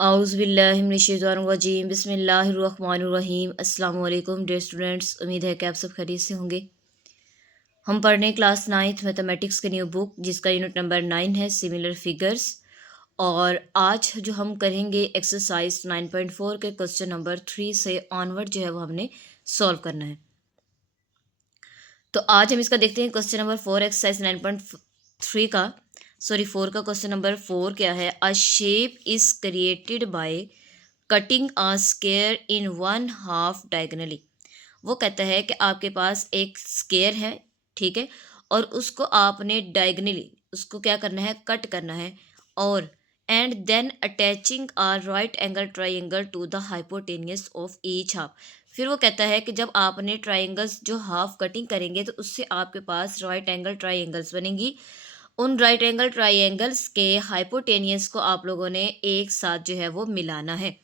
आउज़ुबिल्लाहिमिनश्शैतानिर्रजीम बिस्मिल्लाहिर्रहमानिर्रहीम अस्सलाम वालेकुम डियर स्टूडेंट्स। उम्मीद है कि आप सब खैरियत से होंगे। हम पढ़ रहे हैं क्लास 9th मैथमेटिक्स की न्यू बुक जिसका यूनिट नंबर 9 है सिमिलर फिगर्स। और आज जो हम करेंगे एक्सरसाइज 9.4 के क्वेश्चन नंबर 3 से ऑनवर्ड जो है वो हमने सॉल्व करना है। तो आज हम इसका देखते हैं क्वेश्चन नंबर 4 एक्सरसाइज 9.3 का, सॉरी 4 का क्वेश्चन नंबर 4 क्या है। अ shape is created by cutting a square in one half diagonally. वो कहता है कि आपके पास एक स्क्वायर है, ठीक है, और उसको आपने डायगनली उसको क्या करना है, कट करना है। और and then attaching a right angle triangle to the hypotenuse of each half. फिर वो कहता है कि जब आपने ट्राइंगल्स जो हाफ कटिंग करेंगे तो उससे आपके पास राइट एंगल ट्राइंगल्स बनेंगी। उन राइट एंगल ट्राइंगल्स के हाइपोटेनियस को आप लोगों ने एक साथ जो है वो मिलाना है।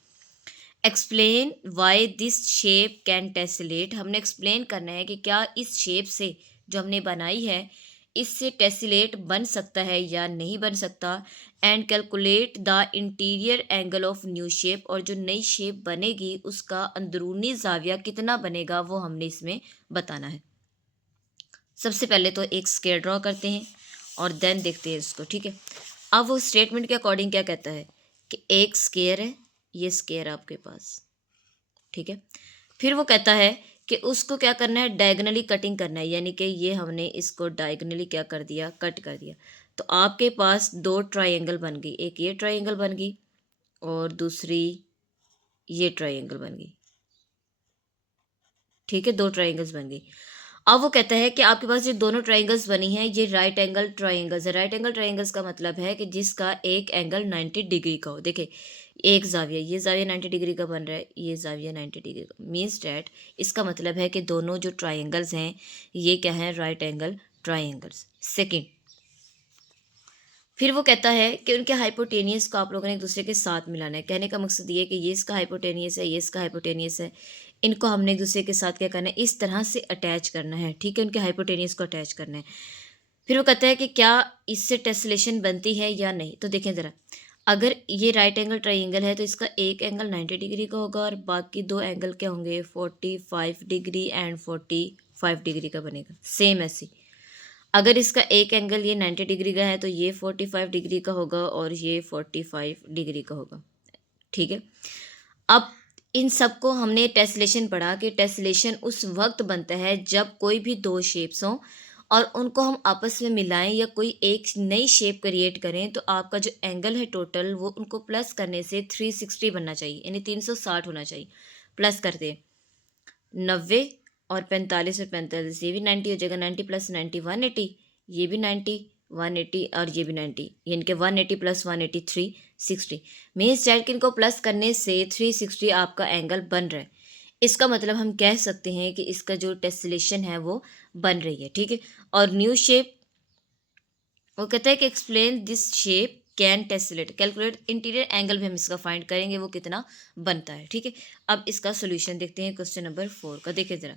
Explain why this shape can tessellate. हमने एक्सप्लेन करना है कि क्या इस शेप से जो हमने बनाई है इससे टेसिलेट बन सकता है या नहीं बन सकता। And calculate the interior angle of new shape. और जो नई शेप बनेगी उसका अंदरूनी जाविया कितना बनेगा वो हमने इसमें बताना है। सबसे पहले तो एक स्क्वायर ड्रॉ करते हैं और देन देखते हैं इसको, ठीक है। अब वो स्टेटमेंट के अकॉर्डिंग क्या कहता है कि एक स्क्वायर है, ये स्क्वायर आपके पास, ठीक है। फिर वो कहता है कि उसको क्या करना है, डायगनली कटिंग करना है, यानी कि ये हमने इसको डायगनली क्या कर दिया, कट कर दिया। तो आपके पास दो ट्रायंगल बन गई, एक ये ट्रायंगल बन गई और दूसरी ये ट्रायंगल बन गई, ठीक है, दो ट्रायंगल्स बन गई। अब वो कहता है कि आपके पास ये दोनों ट्रायंगल्स बनी हैं, ये राइट एंगल ट्रायंगल्स है। राइट एंगल ट्रायंगल्स का मतलब है कि जिसका एक एंगल 90 डिग्री का हो। देखिए एक जाविया, ये जाविया 90 डिग्री का बन रहा है, ये जाविया 90 डिग्री का, मीन्स डैट इसका मतलब है कि दोनों जो ट्रायंगल्स हैं ये क्या है, राइट एंगल ट्रायंगल्स। सेकेंड, फिर वो कहता है कि उनके हाइपोटेनियस को आप लोगों ने एक दूसरे के साथ मिलाना है। कहने का मकसद ये है कि ये इसका हाइपोटेनियस है, ये इसका हाइपोटेनियस है, इनको हमने एक दूसरे के साथ क्या करना है, इस तरह से अटैच करना है, ठीक है, उनके हाइपोटेनियस को अटैच करना है। फिर वो कहता है कि क्या इससे टेसलेशन बनती है या नहीं। तो देखें ज़रा, अगर ये राइट एंगल ट्राइंगल है तो इसका एक एंगल 90 डिग्री का होगा और बाकी दो एंगल क्या होंगे, 45 डिग्री एंड 45 डिग्री का बनेगा। सेम ऐसे अगर इसका एक एंगल ये 90 डिग्री का है तो ये 45 डिग्री का होगा और ये 45 डिग्री का होगा, ठीक है। अब इन सबको हमने टेसलेशन पढ़ा कि टेसलेशन उस वक्त बनता है जब कोई भी दो शेप्स हों और उनको हम आपस में मिलाएं या कोई एक नई शेप क्रिएट करें तो आपका जो एंगल है टोटल वो उनको प्लस करने से 360 बनना चाहिए, यानी 360 होना चाहिए। प्लस कर दें 90 और 45 और 45, ये भी 90 हो जाएगा, 90 प्लस 90 180, ये भी 90 180 और ये भी 90, यानी कि 180 प्लस 180 360। मीन्स डैट कि इनको प्लस करने से 360 आपका एंगल बन रहा है। इसका मतलब हम कह सकते हैं कि इसका जो टेसलेशन है वो बन रही है, ठीक है। और न्यू शेप, वो कहता है कि explain this shape can tessellate, calculate interior angle भी हम इसका फाइंड करेंगे वो कितना बनता है, ठीक है। अब इसका सोल्यूशन देखते हैं क्वेश्चन नंबर 4 का। देखिए ज़रा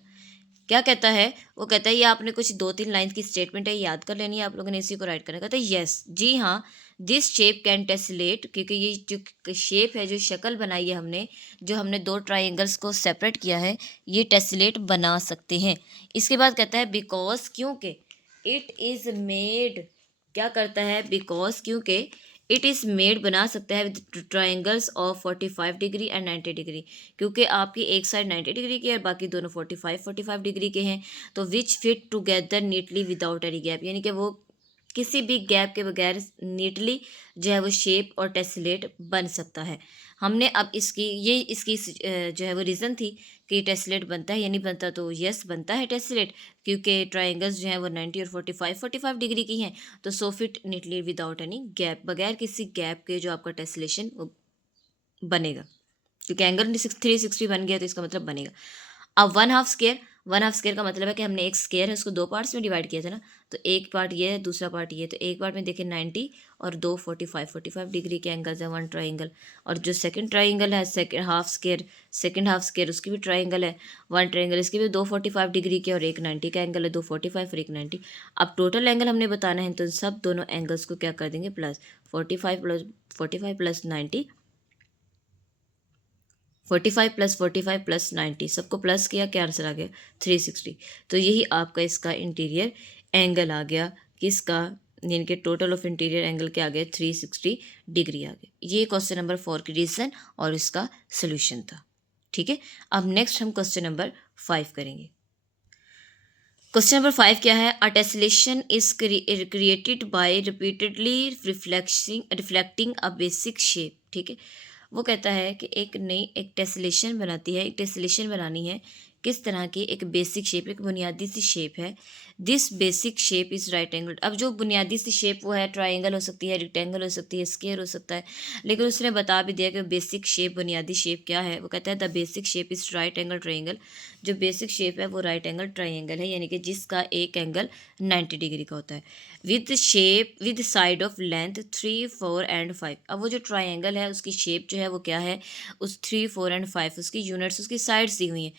क्या कहता है। वो कहता है ये आपने कुछ दो तीन लाइन की स्टेटमेंट है, याद कर लेनी है आप लोगों ने, इसी को राइट करना है। कहता है यस, जी हाँ, दिस शेप कैन टेसलेट, क्योंकि ये जो शेप है, जो शक्ल बनाई है हमने, जो हमने दो ट्राइंगल्स को सेपरेट किया है, ये टेसलेट बना सकते हैं। इसके बाद कहता है बिकॉज, क्योंकि इट इज़ मेड, क्या करता है, बिकॉज क्योंकि इट इज़ मेड बना सकता है with triangles of 45 degree and 90 degree, क्योंकि आपकी एक साइड 90 डिग्री की है और बाकी दोनों 45 डिग्री के हैं। तो which fit together neatly without any gap, यानी कि वो किसी भी गैप के बगैर नीटली जो है वो शेप और टेसलेट बन सकता है। हमने अब इसकी जो है वो रीज़न थी कि टेसलेट बनता है या नहीं बनता, तो यस बनता है टेसलेट, क्योंकि ट्राइंगल्स जो हैं वो 90 और 45 डिग्री की हैं। तो so fit neatly without any gap, बगैर किसी गैप के जो आपका टेसलेशन वो बनेगा, क्योंकि एंगल 360 बन गया तो इसका मतलब बनेगा। अब one half square, one half square का मतलब है कि हमने एक स्केयर है उसको दो पार्ट्स में डिवाइड किया था ना, तो एक पार्ट ये है दूसरा पार्ट ये, तो एक पार्ट में देखिए 90 और दो 45 डिग्री के एंगल्स है, वन ट्राइंगल। और जो सेकंड ट्राइंगल है, second half square, second half square उसकी भी ट्राइंगल है, वन ट्राइंगल, इसकी भी दो 45 डिग्री के और एक 90 का एंगल है, दो 45 और एक 90। अब टोटल एंगल हमने बताना है तो सब दोनों एंगल्स को क्या कर देंगे, प्लस 45 प्लस 90 45 प्लस 45 प्लस 90, सबको प्लस किया, क्या आंसर आ गया 360। तो यही आपका इसका इंटीरियर एंगल आ गया, किसका, यानी कि टोटल ऑफ इंटीरियर एंगल क्या आ गया 360 डिग्री आ गया। ये क्वेश्चन नंबर 4 की रीज़न और इसका सोल्यूशन था। ठीक है, अब नेक्स्ट हम क्वेश्चन नंबर 5 करेंगे। क्वेश्चन नंबर 5 क्या है, a tessellation is created by repeatedly reflecting a basic shape. ठीक है, वो कहता है कि एक टेसलेशन बनाती है, एक टेसलेशन बनानी है किस तरह की, एक बेसिक शेप, एक बुनियादी सी शेप है। This basic shape is right angle. अब जो बुनियादी सी शेप वो है ट्राइंगल हो सकती है, रेक्टेंगल हो सकती है, स्क्वायर हो सकता है, लेकिन उसने बता भी दिया कि बेसिक शेप, बुनियादी शेप क्या है। वो कहता है the basic shape is right angle triangle. जो बेसिक शेप है वो राइट एंगल ट्राइंगल है, यानी कि जिसका एक एंगल 90 डिग्री का होता है, with side of length 3, 4 and 5। अब वो जो ट्राइंगल है उसकी शेप जो है वो क्या है, उस 3, 4 एंड 5 उसकी यूनिट्स, उसकी साइड्स दी हुई हैं।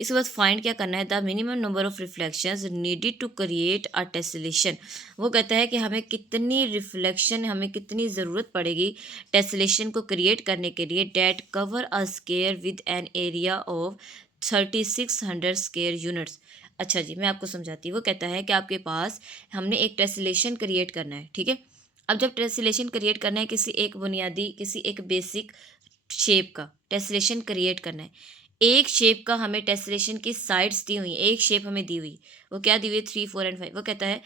इसके बाद फाइंड क्या करना है, the minimum number of reflections needed to create a tessellation. वो कहता है कि हमें कितनी रिफ्लेक्शन, हमें कितनी ज़रूरत पड़ेगी टेसलेशन को क्रिएट करने के लिए, that cover a square with an area of 3600 square units. अच्छा जी, मैं आपको समझाती हूँ। वो कहता है कि आपके पास, हमने एक टेसलेशन क्रिएट करना है। ठीक है, अब जब टेसलेशन क्रिएट करना है किसी एक बुनियादी, किसी एक बेसिक शेप का टेसलेशन क्रिएट करना है, एक शेप का हमें टेसलेशन की साइड्स दी हुई, एक शेप हमें दी हुई, वो क्या दी हुई है 3, 4 एंड 5। वो कहता है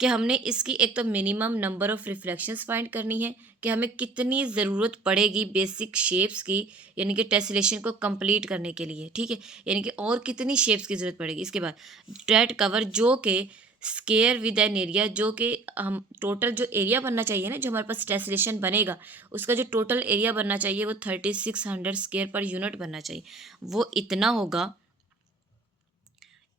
कि हमने इसकी एक तो minimum number of reflections find करनी है, कि हमें कितनी ज़रूरत पड़ेगी बेसिक शेप्स की, यानी कि टेसलेशन को कंप्लीट करने के लिए। ठीक है, यानी कि और कितनी शेप्स की ज़रूरत पड़ेगी। इसके बाद डेट कवर, जो कि स्केयर विद एन एरिया, जो कि हम टोटल जो एरिया बनना चाहिए ना, जो हमारे पास टेसलेशन बनेगा उसका जो टोटल एरिया बनना चाहिए वो 3600 स्केयर पर यूनिट बनना चाहिए, वो इतना होगा।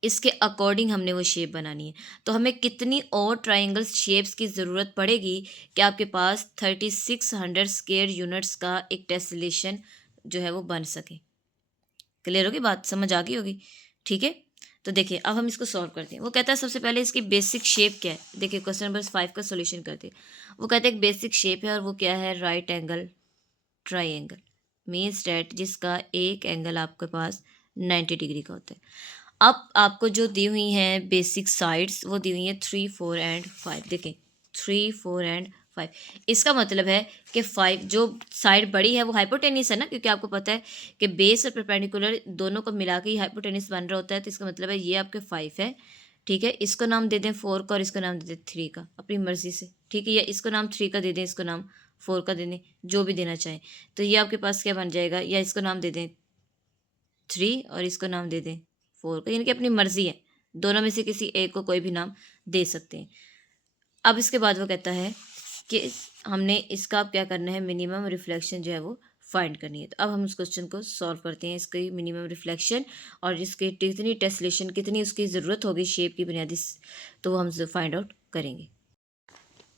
इसके अकॉर्डिंग हमने वो शेप बनानी है। तो हमें कितनी और ट्राइंगल शेप्स की ज़रूरत पड़ेगी कि आपके पास 3600 स्केयर यूनिट्स का एक टेसलेशन जो है वो बन सके। क्लियर होगी बात, समझ आ गई होगी। ठीक है, तो देखिए अब हम इसको सॉल्व करते हैं। वो कहता है सबसे पहले इसकी बेसिक शेप क्या है। देखिए क्वेश्चन नंबर 5 का सोल्यूशन करते हैं। वो कहते हैं एक बेसिक शेप है और वो क्या है, right angle triangle, means that जिसका एक एंगल आपके पास 90 डिग्री का होता है। अब आपको जो दी हुई हैं बेसिक साइड्स, वो दी हुई हैं 3, 4 एंड 5। देखें 3, 4 एंड 5, इसका मतलब है कि 5 जो साइड बड़ी है वो हाइपोटेनियस है ना, क्योंकि आपको पता है कि बेस और परपेंडिकुलर दोनों को मिला के ही हाइपोटेनियस बन रहा होता है। तो इसका मतलब है ये आपके 5 है। ठीक है, इसको नाम दे दें 4 का और इसको नाम दे दें 3 का, अपनी मर्जी से। ठीक है, या इसको नाम 3 का दे दें, इसको नाम 4 का दे दें, जो भी देना चाहें। तो ये आपके पास क्या बन जाएगा, या इसको नाम दे दें 3 और इसको नाम दे दें 4 का, यानी कि अपनी मर्जी है, दोनों में से किसी एक को कोई भी नाम दे सकते हैं। अब इसके बाद वो कहता है कि हमने इसका अब क्या करना है, मिनिमम रिफ्लेक्शन जो है वो फाइंड करनी है। तो अब हम उस क्वेश्चन को सॉल्व करते हैं, इसकी मिनिमम रिफ्लेक्शन और इसके कितनी टेसलेशन, कितनी उसकी ज़रूरत होगी शेप की बुनियादी, तो वो हम फाइंड आउट करेंगे।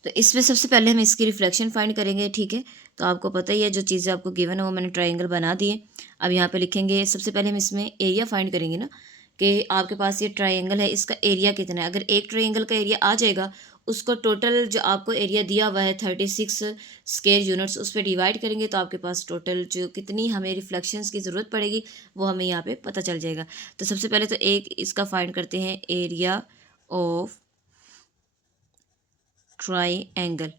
तो इसमें सबसे पहले हम इसकी रिफ्लेक्शन फाइंड करेंगे। ठीक है, तो आपको पता ही है जो चीज़ें आपको गिवन है वो मैंने ट्राइंगल बना दिए। अब यहाँ पे लिखेंगे, सबसे पहले हम इसमें एरिया फाइंड करेंगे ना, कि आपके पास ये ट्राइंगल है, इसका एरिया कितना है। अगर एक ट्राइंगल का एरिया आ जाएगा, उसको टोटल जो आपको एरिया दिया हुआ है 36 स्क्वायर यूनिट्स, उस पर डिवाइड करेंगे तो आपके पास टोटल जो कितनी हमें रिफ्लेक्शंस की ज़रूरत पड़ेगी वो हमें यहाँ पे पता चल जाएगा। तो सबसे पहले तो एक इसका फाइंड करते हैं, एरिया ऑफ ट्राइंगल।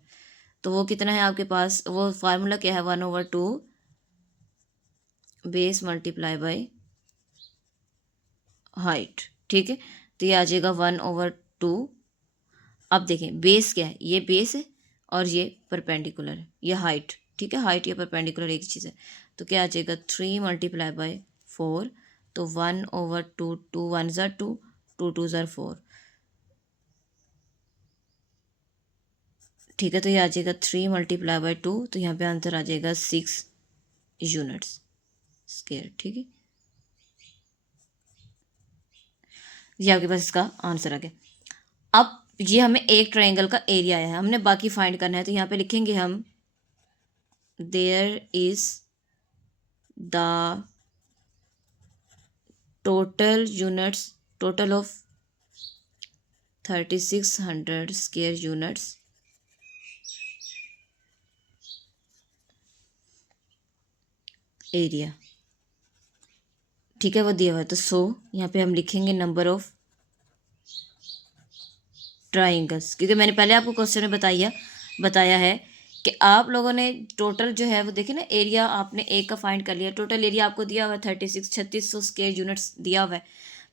तो वो कितना है आपके पास, वो फार्मूला क्या है, 1/2 बेस मल्टीप्लाई बाय हाइट। ठीक है, तो ये आ जाएगा 1/2। अब देखें बेस क्या है, ये बेस है और ये परपेंडिकुलर है, ये हाइट। ठीक है, हाइट या परपेंडिकुलर एक चीज़ है। तो क्या आ जाएगा 3 मल्टीप्लाई बाय 4, तो 1/2, 2 1 ज़ा 2, 2 2 ज़ा 4। ठीक है, तो ये आ जाएगा 3 मल्टीप्लाई बाय 2, तो यहाँ पे आंसर आ जाएगा 6 यूनिट्स स्क्वायर। ठीक है, ये आपके पास इसका आंसर आ गया। अब ये हमें एक ट्रायंगल का एरिया है, हमने बाकी फाइंड करना है। तो यहाँ पे लिखेंगे हम, there is the total units, total of 3600 square units area. ठीक है, वो दिया हुआ है। तो सो यहाँ पे हम लिखेंगे नंबर ऑफ ट्राइंगल्स, क्योंकि मैंने पहले आपको क्वेश्चन में बताया है कि आप लोगों ने टोटल जो है वो देखिए ना, एरिया आपने एक का फाइंड कर लिया, टोटल एरिया आपको दिया हुआ है 3600 स्क्वायर यूनिट्स दिया हुआ है।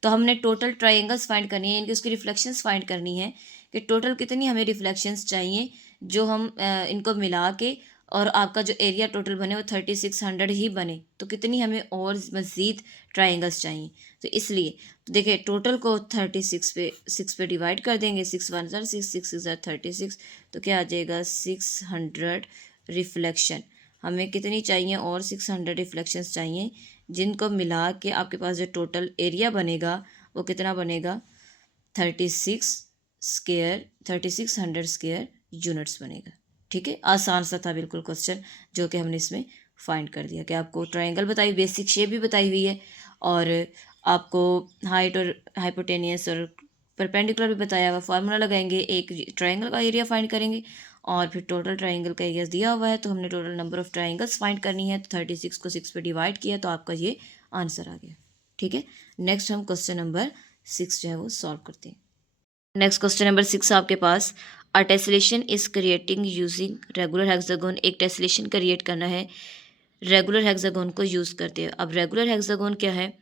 तो हमने टोटल ट्राइंगल्स फाइंड करनी है, इनकी उसकी रिफ्लेक्शंस फाइंड करनी है कि टोटल कितनी हमें रिफ्लेक्शंस चाहिए, जो हम इनको मिला के और आपका जो एरिया टोटल बने वो 3600 ही बने, तो कितनी हमें और मज़ीद ट्राइंगल्स चाहिए। तो इसलिए तो देखिए टोटल को 6 पे डिवाइड कर देंगे, 6 1 6 6 36, तो क्या आ जाएगा 600 रिफ्लेक्शन। हमें कितनी चाहिए और 600 रिफ्लेक्शंस चाहिए, जिनको मिला के आपके पास जो टोटल एरिया बनेगा वो कितना बनेगा 3600 स्क्वायर यूनिट्स बनेगा। ठीक है, आसान सा था बिल्कुल क्वेश्चन, जो कि हमने इसमें फाइंड कर दिया कि आपको ट्रायंगल बताई, बेसिक शेप भी बताई हुई है, और आपको हाइट और हाइपोटेनियस और परपेंडिकुलर भी बताया हुआ। फार्मूला लगाएंगे, एक ट्रायंगल का एरिया फाइंड करेंगे और फिर टोटल ट्रायंगल का एरिया दिया हुआ है, तो हमने total number of triangles find करनी है। तो 36 को 6 पे डिवाइड किया तो आपका ये आंसर आ गया। ठीक है, नेक्स्ट हम क्वेश्चन नंबर 6 जो है वो सॉल्व करते हैं। नेक्स्ट क्वेश्चन नंबर 6 आपके पास, a tessellation is creating using regular hexagon. एक टेस्लेशन क्रिएट करना है रेगुलर हेक्सागोन को यूज़ करते हैं। अब रेगुलर हेक्सागोन क्या है,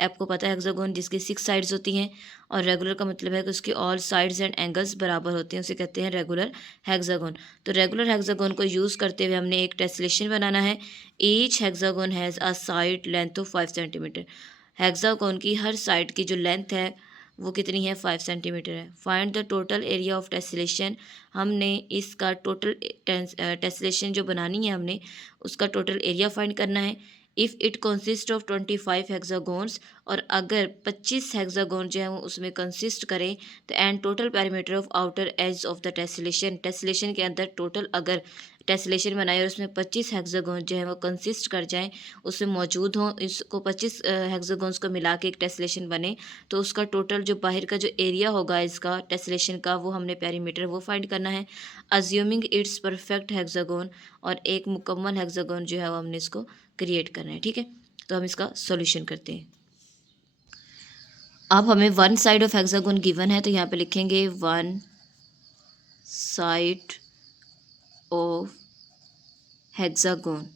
आपको पता है हेक्सागोन जिसकी 6 साइड्स होती हैं, और रेगुलर का मतलब है कि उसकी ऑल साइड्स एंड एंगल्स बराबर होते हैं, उसे कहते हैं रेगुलर हेक्सागोन। तो रेगुलर हेक्सागोन को यूज़ करते हुए हमने एक टेस्लेशन बनाना है। Each hexagon has a side length of 5 centimetre. Hexagon की हर साइड की जो लेंथ है वो कितनी है, 5 सेंटीमीटर है। Find the total area of tessellation. हमने इसका टोटल टेस्लेशन जो बनानी है हमने उसका टोटल एरिया फाइंड करना है। इफ़ इट कंसिस्ट ऑफ 25 हेक्सागोन्स, और अगर 25 हेक्सागोन जो है वो उसमें कंसिस्ट करें, तो and total perimeter of outer as of the tessellation के अंदर टोटल अगर टेस्लेशन बनाए और उसमें 25 हेक्सागोन जो है वो कंसिस्ट कर जाएं, उसमें मौजूद हों, इसको 25 हेक्सागोन्स को मिला के एक टेस्लेशन बने, तो उसका टोटल जो बाहर का जो एरिया होगा इसका टेस्लेशन का, वो हमने पेरीमीटर वो फाइंड करना है, अज्यूमिंग इट्स परफेक्ट हेक्सागोन। और एक मुकम्मल हेक्सागोन जो है वो हमने इसको क्रिएट करना है। ठीक है, तो हम इसका सॉल्यूशन करते हैं। अब हमें one side of hexagon given है, तो यहाँ पे लिखेंगे वन साइड ऑफ हेक्सागोन,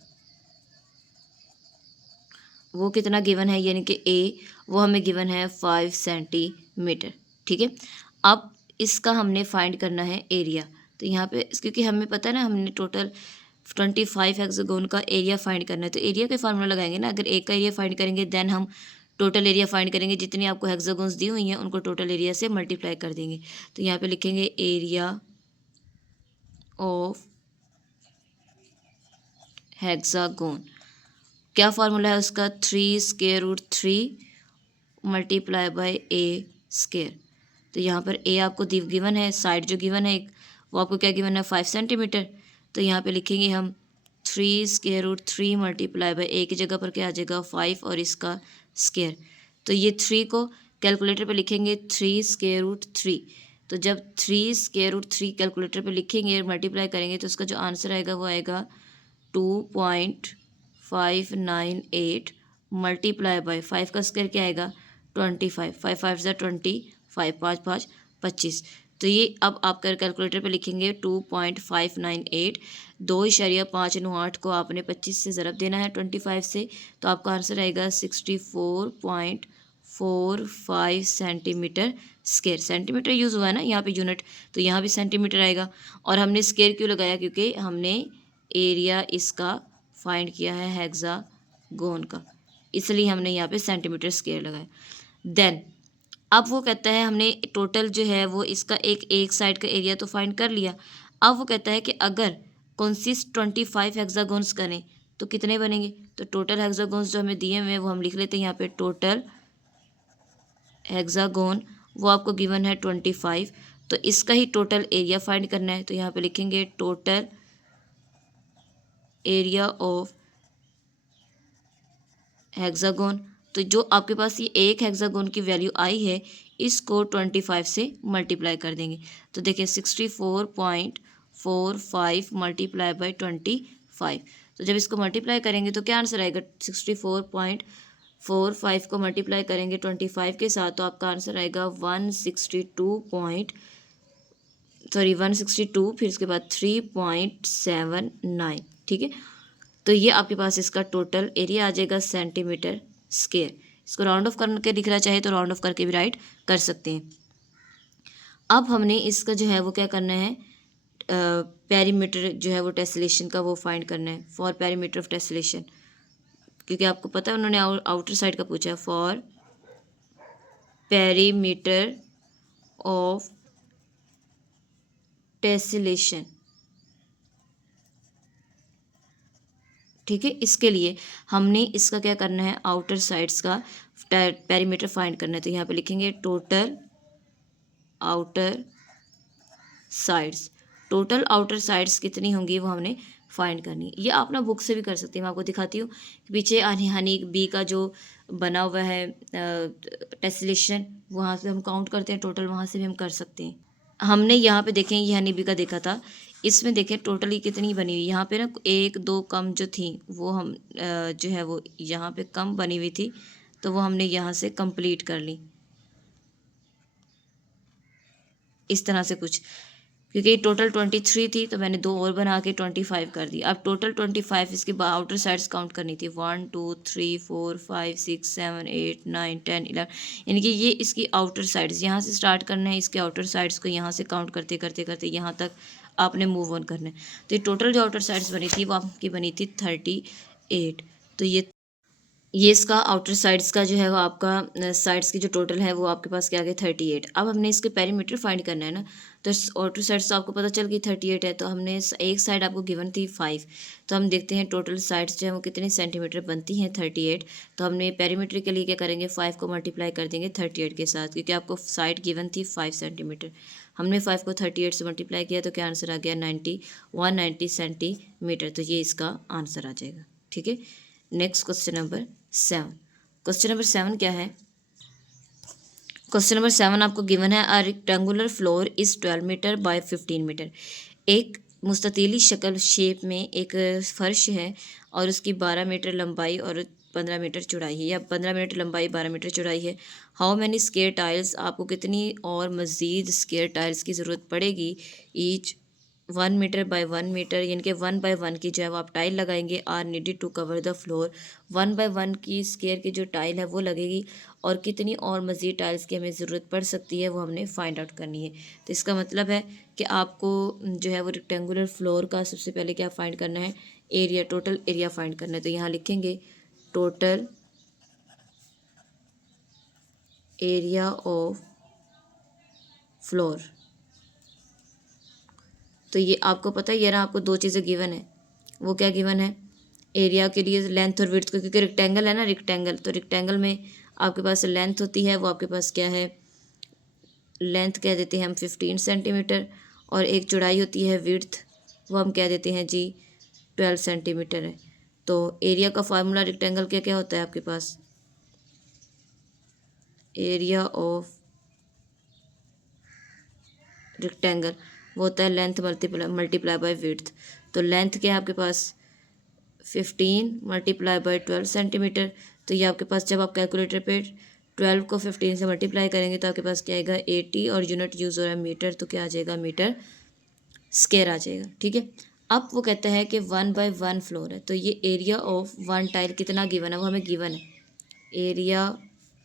वो कितना गिवन है, यानी कि ए, वो हमें गिवन है 5 सेंटीमीटर। ठीक है, अब इसका हमने फाइंड करना है एरिया। तो यहाँ पे क्योंकि हमें पता है ना, हमने टोटल 25 हेक्सागोन का एरिया फाइंड करना है, तो एरिया का फार्मूला लगाएंगे ना। अगर एक का एरिया फाइंड करेंगे देन हम टोटल एरिया फाइंड करेंगे, जितनी आपको हेक्सागोन्स दी हुई हैं उनको टोटल एरिया से मल्टीप्लाई कर देंगे। तो यहाँ पे लिखेंगे एरिया ऑफ हेक्सागोन, क्या फार्मूला है उसका, 3√3 मल्टीप्लाई बाय ए स्केयर। तो यहाँ पर ए आपको गिवन है, साइड जो गिवन है वो आपको क्या गिवन है, 5 सेंटीमीटर। तो यहाँ पे लिखेंगे हम 3√3 मल्टीप्लाई बाय ए की जगह पर क्या आ जाएगा 5 और इसका स्केयर। तो ये 3 को कैलकुलेटर पे लिखेंगे 3√3। तो जब 3√3 कैलकुलेटर पे लिखेंगे और मल्टीप्लाई करेंगे तो उसका जो आंसर आएगा वो आएगा 2.598 मल्टीप्लाई बाय 5 का स्क्वायर क्या आएगा 25, 5 5 ज़ा 25, 5 5 25। तो ये अब आप कैलकुलेटर पे लिखेंगे 2.598, 2.598 को आपने 25 से ज़रब देना है 25 से, तो आपका आंसर आएगा 64.45 सेंटीमीटर स्क्वायर। सेंटीमीटर यूज़ हुआ है ना यहाँ पे यूनिट, तो यहाँ भी सेंटीमीटर आएगा। और हमने स्क्वायर क्यों लगाया, क्योंकि हमने एरिया इसका फाइंड किया है हेक्सागोन का, इसलिए हमने यहाँ पे सेंटीमीटर स्क्वायर लगाया। देन अब वो कहता है हमने टोटल जो है वो इसका एक साइड का एरिया तो फाइंड कर लिया। अब वो कहता है कि अगर कंसिस्ट 25 हेक्सागोन्स करें तो कितने बनेंगे। तो टोटल हेक्सागोन्स जो हमें दिए हुए हैं वो हम लिख लेते हैं यहाँ पे, टोटल हेक्सागोन वो आपको गिवन है 25, तो इसका ही टोटल एरिया फाइंड करना है। तो यहाँ पे लिखेंगे टोटल एरिया ऑफ हेक्सागोन। तो जो आपके पास ये एक हेक्सागोन की वैल्यू आई है इसको 25 से मल्टीप्लाई कर देंगे। तो देखिए 64.45 मल्टीप्लाई बाई 25। तो जब इसको मल्टीप्लाई करेंगे तो क्या आंसर आएगा 64.45 5 को मल्टीप्लाई करेंगे 25 के साथ तो आपका आंसर आएगा 162, फिर उसके बाद 3.79। ठीक है, तो ये आपके पास इसका टोटल एरिया आ जाएगा सेंटीमीटर स्क्वायर। इसको राउंड ऑफ करके दिख रहा चाहिए तो राउंड ऑफ करके भी राइट कर सकते हैं। अब हमने इसका जो है वो क्या करना है, पेरीमीटर जो है वो टेसलेशन का वो फाइंड करना है, फॉर पेरीमीटर ऑफ टेसलेशन, क्योंकि आपको पता है उन्होंने आउटर साइड का पूछा है, फॉर पेरीमीटर ऑफ टेसलेशन। ठीक है, इसके लिए हमने इसका क्या करना है, आउटर साइड्स का पेरीमीटर फाइंड करना है। तो यहाँ पे लिखेंगे total outer sides. Total outer sides कितनी होंगी वो हमने फाइंड करनी है। ये आप ना बुक से भी कर सकते हैं, मैं आपको दिखाती हूँ। पीछे हनी बी का जो बना हुआ है टेसलेशन, वहाँ से हम काउंट करते हैं टोटल, वहाँ से भी हम कर सकते हैं। हमने यहाँ पे देखें ये हनी बी का देखा था, इसमें देखें टोटली कितनी बनी हुई। यहाँ पे ना 1-2 कम जो थी वो हम जो है वो यहाँ पे कम बनी हुई थी, तो वो हमने यहाँ से कंप्लीट कर ली इस तरह से कुछ, क्योंकि टोटल 23 थी तो मैंने 2 और बना के 25 कर दी। अब टोटल 25, इसके बाद आउटर साइड्स काउंट करनी थी, 1 2 3 4 5 6 7 8 9 10 11, यानी कि ये इसकी आउटर साइड्स, यहाँ से स्टार्ट करना है, इसके आउटर साइड्स को यहाँ से काउंट करते करते करते यहाँ तक आपने मूव ऑन करना है। तो ये टोटल जो आउटर साइड्स बनी थी वो आपकी बनी थी 38। तो ये इसका आउटर साइड्स का जो है वो आपका साइड्स की जो टोटल है वो आपके पास क्या आ गया 38। अब हमने इसके पेरीमीटर फाइंड करना है ना, तो आउटर साइड्स तो आपको पता चल गई 38 है, तो हमने एक साइड आपको गिवन थी 5, तो हम देखते हैं टोटल साइड्स जो है वो कितने सेंटीमीटर बनती हैं 38। तो हमने पेरीमीटर के लिए क्या करेंगे, 5 को मल्टीप्लाई कर देंगे 38 के साथ, क्योंकि आपको साइड गिवन थी 5 सेंटीमीटर। हमने 5 को 38 से मल्टीप्लाई किया तो क्या आंसर आ गया 190 सेंटीमीटर। तो ये इसका आंसर आ जाएगा। ठीक है, next question number 7। Question number 7 क्या है, क्वेश्चन नंबर 7 आपको गिवन है, a rectangular floor is 12 metre by 15 metre. एक मुस्ततीली शक्ल शेप में एक फर्श है और उसकी 12 मीटर लंबाई और 15 मीटर चौड़ाई है, या 15 मीटर लंबाई 12 मीटर चौड़ाई है। हाउ मैनी स्क्वायर टाइल्स, आपको कितनी और मज़ीद स्क्वायर टाइल्स की ज़रूरत पड़ेगी, ईच 1 मीटर बाय 1 मीटर, यानी कि 1 बाय 1 की जो है वो आप टाइल लगाएंगे, are needed to cover the floor. 1 by 1 की स्क्वायर की जो टाइल है वो लगेगी, और कितनी और मज़ीद टाइल्स की हमें ज़रूरत पड़ सकती है वो हमने फाइंड आउट करनी है। तो इसका मतलब है कि आपको जो है वो रेक्टेंगुलर फ्लोर का सबसे पहले क्या फाइंड करना है, एरिया, टोटल एरिया फाइंड करना है। तो यहाँ लिखेंगे टोटल एरिया ऑफ फ्लोर। तो ये आपको पता ही है ना, आपको 2 चीज़ें गिवन है, वो क्या गिवन है, एरिया के लिए लेंथ और विड्थ, क्योंकि रेक्टेंगल है ना, रेक्टेंगल, तो रेक्टेंगल में आपके पास लेंथ होती है, वो आपके पास क्या है, लेंथ कह देते हैं हम 15 सेंटीमीटर, और एक चौड़ाई होती है विड्थ, वो हम कह देते हैं जी 12 सेंटीमीटर है। तो एरिया का फार्मूला रेक्टेंगल क्या क्या होता है आपके पास, एरिया ऑफ रेक्टेंगल वो होता है लेंथ मल्टीप्लाई बाय विड्थ। तो लेंथ क्या है आपके पास 15 मल्टीप्लाई बाय 12 सेंटीमीटर। तो ये आपके पास जब आप कैलकुलेटर पे 12 को 15 से मल्टीप्लाई करेंगे तो आपके पास क्या आएगा 80, और यूनिट यूज़ हो रहा है मीटर, तो क्या आ जाएगा मीटर स्क्वायर आ जाएगा। ठीक है, अब वो कहता है कि 1 बाय 1 फ्लोर है, तो ये एरिया ऑफ 1 टाइल कितना गिवन है वो हमें गिवन है, एरिया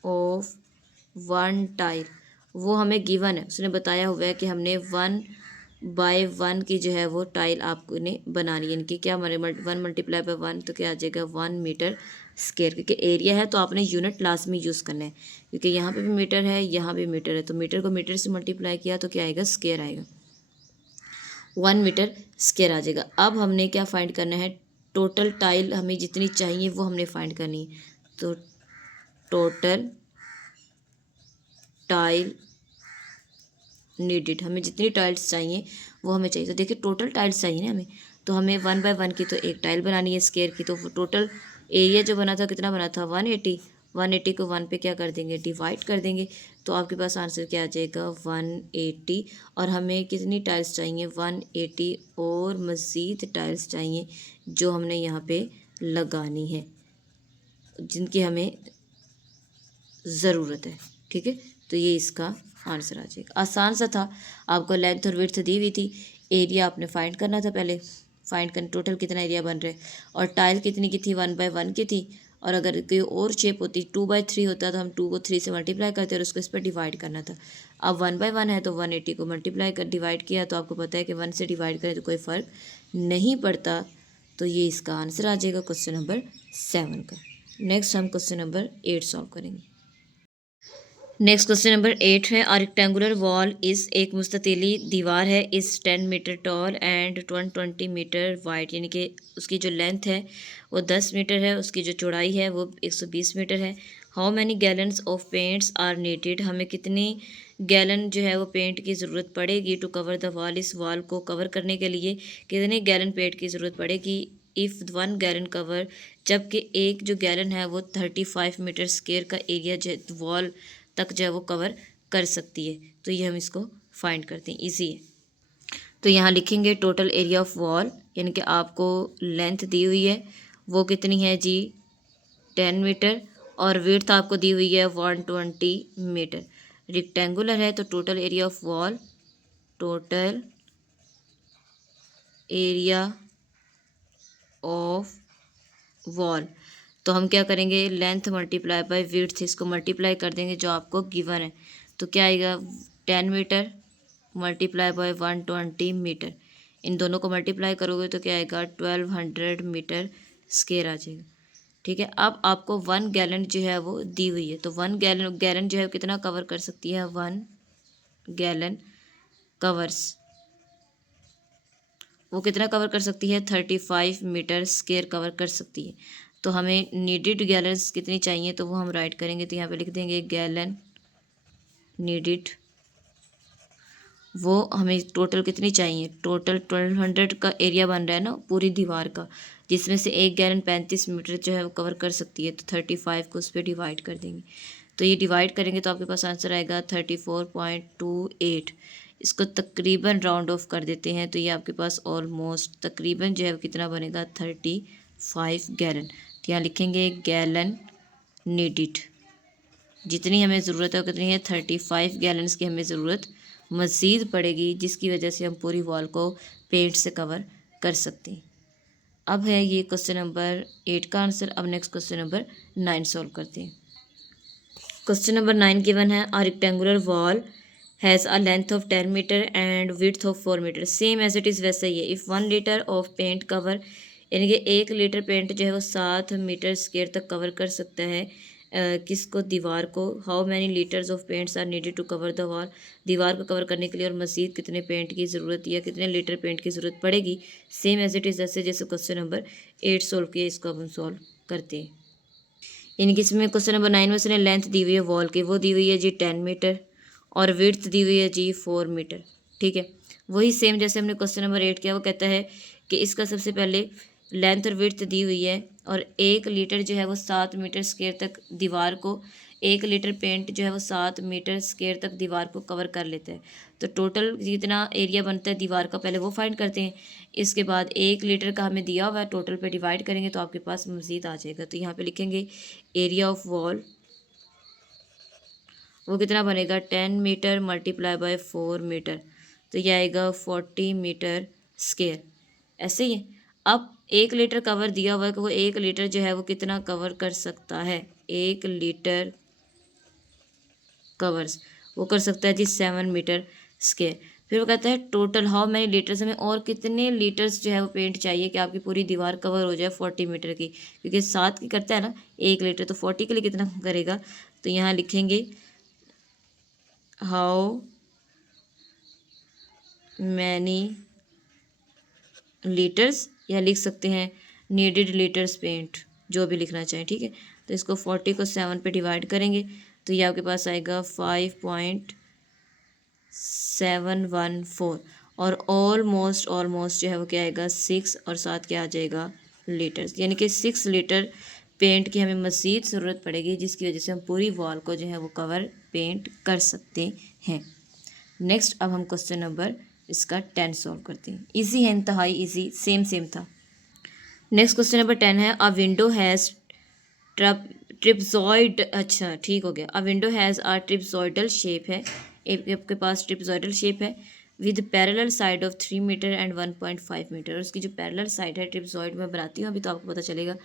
ऑफ 1 टाइल वो हमें गिवन है, उसने बताया हुआ है कि हमने 1 बाय 1 की जो है वो टाइल आपने बनानी है, इनकी क्या हमारे 1 मल्टीप्लाई बाय 1 तो क्या आ जाएगा 1 मीटर स्क्वायर, क्योंकि एरिया है तो आपने यूनिट लाजमी यूज़ करना है, क्योंकि यहाँ पे भी मीटर है यहाँ भी मीटर है, तो मीटर को मीटर से मल्टीप्लाई किया तो क्या आएगा स्क्वायर आएगा, 1 मीटर स्क्वायर आ जाएगा। अब हमने क्या फाइंड करना है, टोटल टाइल हमें जितनी चाहिए वो हमने फाइंड करनी है। तो टोटल टाइल नीडेड, हमें जितनी टाइल्स चाहिए वो हमें चाहिए। तो देखिए टोटल टाइल्स चाहिए ना हमें, तो हमें 1 बाय 1 की तो एक टाइल बनानी है स्क्वायर की, तो टोटल एरिया जो बना था कितना बना था 180, 180 को 1 पे क्या कर देंगे डिवाइड कर देंगे, तो आपके पास आंसर क्या आ जाएगा 180। और हमें कितनी टाइल्स चाहिए 180, और मज़ीद टाइल्स चाहिए जो हमने यहाँ पे लगानी है, जिनकी हमें ज़रूरत है। ठीक है, तो ये इसका आंसर आ जाएगा। आसान सा था, आपको लेंथ और विड्थ दी हुई थी, एरिया आपने फाइंड करना था पहले, फाइंड करना टोटल कितना एरिया बन रहा है, और टाइल कितनी की थी 1/1 की थी, और अगर कोई और शेप होती 2/3 होता तो हम 2 को 3 से मल्टीप्लाई करते और उसको इस पर डिवाइड करना था। अब 1/1 है तो 180 को मल्टीप्लाई कर डिवाइड किया, तो आपको पता है कि 1 से डिवाइड करें तो कोई फ़र्क नहीं पड़ता, तो ये इसका आंसर आ जाएगा क्वेश्चन नंबर 7 का। नेक्स्ट हम क्वेश्चन नंबर 8 सॉल्व करेंगे। नेक्स्ट क्वेश्चन नंबर 8 है, आ रेक्टेंगुलर वॉल इस एक मुस्ततीली दीवार है, इस 10 metre tall and 120 metre wide, यानी कि उसकी जो लेंथ है वो 10 मीटर है, उसकी जो चौड़ाई है वो 120 मीटर है। How many gallons of paints are needed, हमें कितनी गैलन जो है वो पेंट की ज़रूरत पड़ेगी टू कवर द वॉल, इस वॉल को कवर करने के लिए कितने गैलन पेंट की ज़रूरत पड़ेगी। इफ़ 1 गैलन कवर, जबकि एक जो गैलन है वो 35 मीटर स्क्वायर का एरिया जो वॉल तक जो है वो कवर कर सकती है, तो ये हम इसको फाइंड करते हैं, इजी है। तो यहाँ लिखेंगे टोटल एरिया ऑफ वॉल, यानी कि आपको लेंथ दी हुई है वो कितनी है जी 10 मीटर, और विड्थ आपको दी हुई है 120 मीटर। रेक्टेंगुलर है तो total area of wall, total area of wall, तो हम क्या करेंगे लेंथ मल्टीप्लाई बाय विड्थ, इसको मल्टीप्लाई कर देंगे जो आपको गिवन है, तो क्या आएगा 10 मीटर मल्टीप्लाई बाय 120 मीटर, इन दोनों को मल्टीप्लाई करोगे तो क्या आएगा 1200 मीटर स्क्वायर आ जाएगा। ठीक है, अब आपको 1 गैलन जो है वो दी हुई है, तो 1 गैलन जो है कितना कवर कर सकती है, 1 गैलन कवर्स, वो कितना कवर कर सकती है 35 मीटर स्क्वायर कवर कर सकती है। तो हमें नीडेड गैलन्स कितनी चाहिए तो वो हम राइट करेंगे, तो यहाँ पे लिख देंगे गैलन नीडेड, वो हमें टोटल कितनी चाहिए, टोटल 1200 का एरिया बन रहा है ना पूरी दीवार का, जिसमें से एक गैलन 35 मीटर जो है वो कवर कर सकती है, तो 35 को उस पर डिवाइड कर देंगे, तो ये डिवाइड करेंगे तो आपके पास आंसर आएगा 34.28। इसको तकरीबन राउंड ऑफ कर देते हैं, तो ये आपके पास ऑलमोस्ट तकरीबन जो है वो कितना बनेगा 35 गैलन। तो यहाँ लिखेंगे गैलन नीडेड, जितनी हमें ज़रूरत है कितनी है 35 गैलन्स की हमें ज़रूरत मज़ीद पड़ेगी, जिसकी वजह से हम पूरी वॉल को पेंट से कवर कर सकते हैं। अब है ये क्वेश्चन नंबर 8 का आंसर। अब नेक्स्ट क्वेश्चन नंबर 9 सॉल्व करते हैं। क्वेश्चन नंबर 9 गिवन है, a rectangular wall has a length of 10 metre and width of 4 metre, same as it is वैसा ही है। If 1 litre of paint cover, यानी कि 1 लीटर पेंट जो है वो 7 मीटर स्क्वायर तक कवर कर सकता है, किसको, दीवार को। How many litres of paints are needed to cover the wall, दीवार को कवर करने के लिए और मज़ीद कितने पेंट की ज़रूरत या कितने लीटर पेंट की ज़रूरत पड़ेगी। सेम एज इट इज़ जैसे जैसे क्वेश्चन नंबर 8 सोल्व किया, इसको अब हम सॉल्व करते हैं। यानी कि इसमें क्वेश्चन नंबर 9 में उसने लेंथ दी हुई है वॉल की, वो दी हुई है जी 10 मीटर, और विड्थ दी हुई है जी 4 मीटर। ठीक है, वही सेम जैसे हमने क्वेश्चन नंबर 8 किया, वो कहता है कि इसका सबसे पहले लेंथ और विड्थ दी हुई है, और 1 लीटर जो है वो 7 मीटर स्क्वायर तक दीवार को, 1 लीटर पेंट जो है वो 7 मीटर स्क्वायर तक दीवार को कवर कर लेता है। तो टोटल जितना एरिया बनता है दीवार का पहले वो फाइंड करते हैं, इसके बाद 1 लीटर का हमें दिया हुआ है, टोटल पे डिवाइड करेंगे तो आपके पास मज़ीद आ जाएगा। तो यहाँ पे लिखेंगे एरिया ऑफ वॉल, वो कितना बनेगा 10 मीटर मल्टीप्लाई बाय 4 मीटर, तो यह आएगा 40 मीटर स्क्वायर। ऐसे ही है। अब 1 लीटर कवर दिया हुआ है कि वो 1 लीटर जो है वो कितना कवर कर सकता है, 1 लीटर कवर्स वो कर सकता है जी 7 मीटर स्क्वायर। फिर वो कहता है टोटल हाउ मैनी लीटर्स, हमें और कितने लीटर्स जो है वो पेंट चाहिए कि आपकी पूरी दीवार कवर हो जाए 40 मीटर की, क्योंकि 7 की करता है ना 1 लीटर, तो 40 के लिए कितना करेगा। तो यहाँ लिखेंगे हाउ मैनी लीटर्स, या लिख सकते हैं नीडेड लीटर्स पेंट, जो भी लिखना चाहें। ठीक है, तो इसको 40 को 7 पे डिवाइड करेंगे तो ये आपके पास आएगा 5.714, और ऑलमोस्ट जो है वो क्या आएगा 6, और साथ क्या आ जाएगा लीटर्स, यानी कि 6 लीटर पेंट की हमें मज़ीद ज़रूरत पड़ेगी, जिसकी वजह से हम पूरी वॉल को जो है वो कवर पेंट कर सकते हैं। नेक्स्ट अब हम क्वेश्चन नंबर इसका 10 सॉल्व करते हैं। इजी है, इंतहाई इजी, सेम था। नेक्स्ट क्वेश्चन नंबर 10 है, अ विंडो हैज़ ट्रिप्सॉइड, अच्छा ठीक हो गया। A window has a trapezoidal shape है, एक आपके पास ट्रिप्सॉइडल शेप है with parallel side of 3 metre एंड 1.5 मीटर। उसकी जो पैरेलल साइड है, ट्रिप्सॉइड में बनाती हूँ अभी तो आपको पता चलेगा,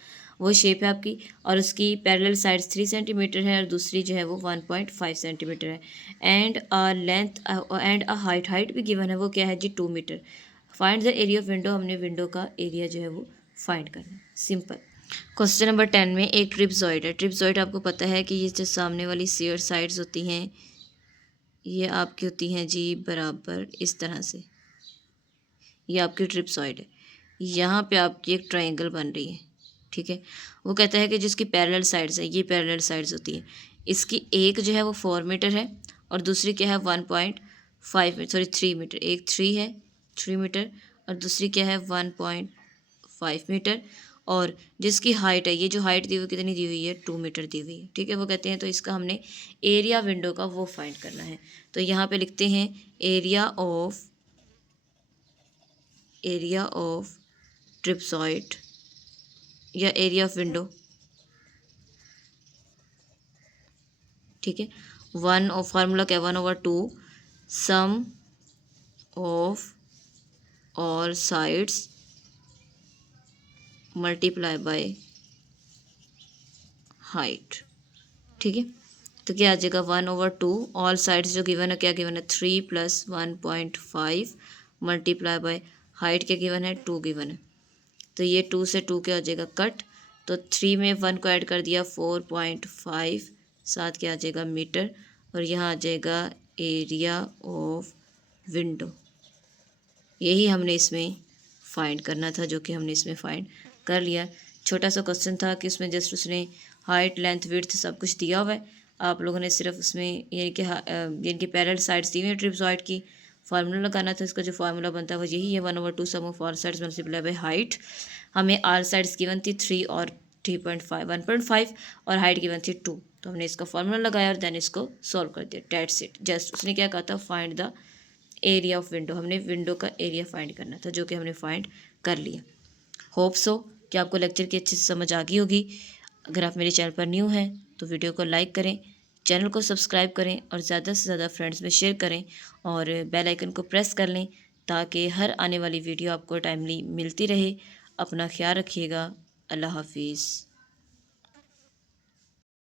वो शेप है आपकी, और उसकी पैरेलल साइड्स 3 सेंटीमीटर है और दूसरी जो है वो 1.5 सेंटीमीटर है। And a length and a height, height भी गिवन है, वो क्या है जी 2 metre. Find the area of window, हमने विंडो का एरिया जो है वो फाइंड करना है, सिंपल। क्वेश्चन नंबर 10 में एक ट्रिप्सॉइड है। ट्रिप्सॉइड आपको पता है कि ये जो सामने वाली शेयर साइड्स होती हैं ये आपकी होती हैं जी बराबर इस तरह से, ये आपकी ट्रिप्सॉइड है। यहाँ पे आपकी एक ट्रायंगल बन रही है, ठीक है। वो कहता है कि जिसकी पैरेलल साइड्स है, ये पैरेलल साइड्स होती हैं, इसकी एक जो है वो 4 मीटर है और दूसरी क्या है 1.5 सॉरी 3 मीटर, एक 3 है 3 मीटर और दूसरी क्या है 1.5 मीटर, और जिसकी हाइट है, ये जो हाइट दी हुई कितनी दी हुई है 2 मीटर दी हुई है, ठीक है। वो कहते हैं तो इसका हमने एरिया विंडो का वो फाइंड करना है। तो यहाँ पे लिखते हैं एरिया ऑफ ट्रिप्सॉइड या एरिया ऑफ विंडो, ठीक है। वन और फार्मूला क्या, 1/2 sum of all sides multiply by height, ठीक है। तो क्या आ जाएगा 1/2 ऑल साइड्स जो गिवन है, क्या गिवन है 3 + 1.5 मल्टीप्लाई बाय हाइट क्या गिवन है 2 गिवन है। तो ये 2 से 2 क्या हो जाएगा कट, तो 3 में 1 को ऐड कर दिया 4.5, साथ क्या आ जाएगा मीटर, और यहाँ आ जाएगा एरिया ऑफ विंडो। यही हमने इसमें फाइंड करना था, जो कि हमने इसमें फाइंड कर लिया। छोटा सा क्वेश्चन था कि उसमें जस्ट उसने हाइट लेंथ विड्थ सब कुछ दिया हुआ है, आप लोगों ने सिर्फ उसमें यानी कि पैरेलल साइड्स दी हुई है ट्रिप्सॉइड की, फार्मूला लगाना था। इसका जो फार्मूला बनता है वो यही है 1/2 sum of all sides multiply by height. हमें ऑल साइड्स गिवन थी 3 और 3.5 1.5 और हाइट गिवन थी 2, तो हमने इसका फार्मूला लगाया और देन इसको सॉल्व कर दिया, डेट्स इट। जस्ट उसने क्या कहा था, find the area of window, हमने विंडो का एरिया फाइंड करना था, जो कि हमने फाइंड कर लिया। होप सो कि आपको लेक्चर की अच्छे से समझ आ गई होगी। अगर आप मेरे चैनल पर न्यू हैं तो वीडियो को लाइक करें, चैनल को सब्सक्राइब करें और ज़्यादा से ज़्यादा फ्रेंड्स में शेयर करें और बेल आइकन को प्रेस कर लें ताकि हर आने वाली वीडियो आपको टाइमली मिलती रहे। अपना ख्याल रखिएगा। अल्लाह हाफिज़।